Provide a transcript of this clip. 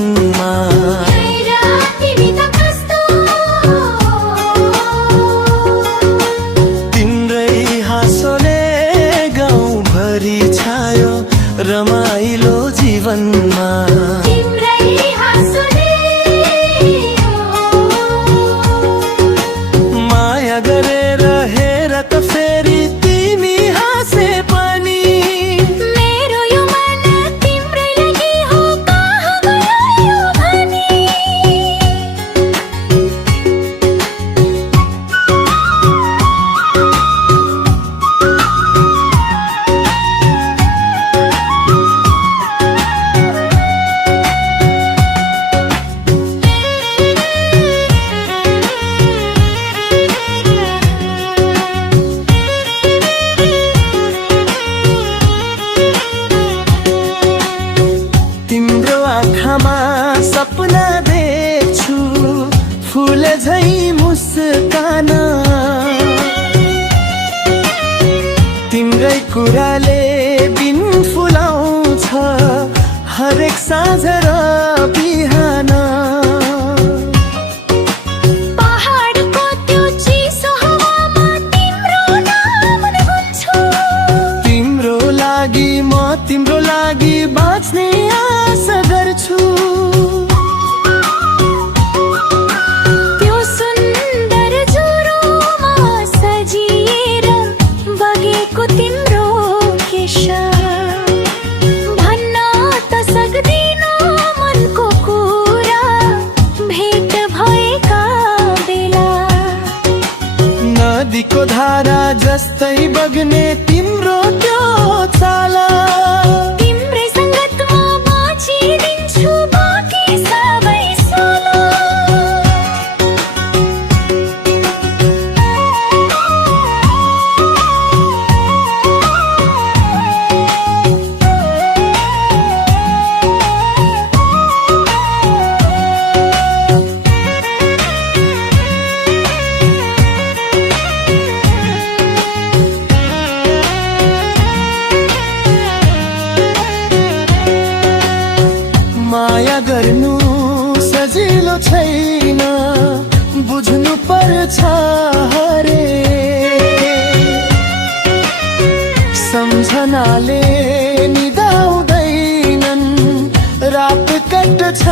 जीवनमा। तिम्रै हाँसोले गाउँभरि छायो रमाइलो जीवनमा। माया गरेर हेर त फेरि तिमी हाँसे पनि। मेरो यो मन तिम्रै लागि हो, कहाँ गयो यो भनी। तिम्रो आँखामा सपना देख्छु फुल झै मुस्कान। तिम्रै कुराले बिन फुलाउँछ हरेक साँझ र बिहान। पहाडको त्यो चिसो हावामा तिम्रो नाम गुन्छु। तिम्रो लागि म तिम्रो लागि बाँच्ने आशा गर्छु। त्यो सुन्दर जुरोमा सजिएर बगेको तिम्रो केश भन्न त सक्दिन मनको कुरा भेट भएका बेला। नदीको धारा जस्तै बग्ने तिम्रो त्यो चाला। तिम्रै सङ्गतमा बाँचिदिन्छु बाँकी सबै साला। माया गर्नु सजिलो छैन, बुझ्नु पर्छ हरे। सम्झनाले निदाउँदैनन् रात कट्छ।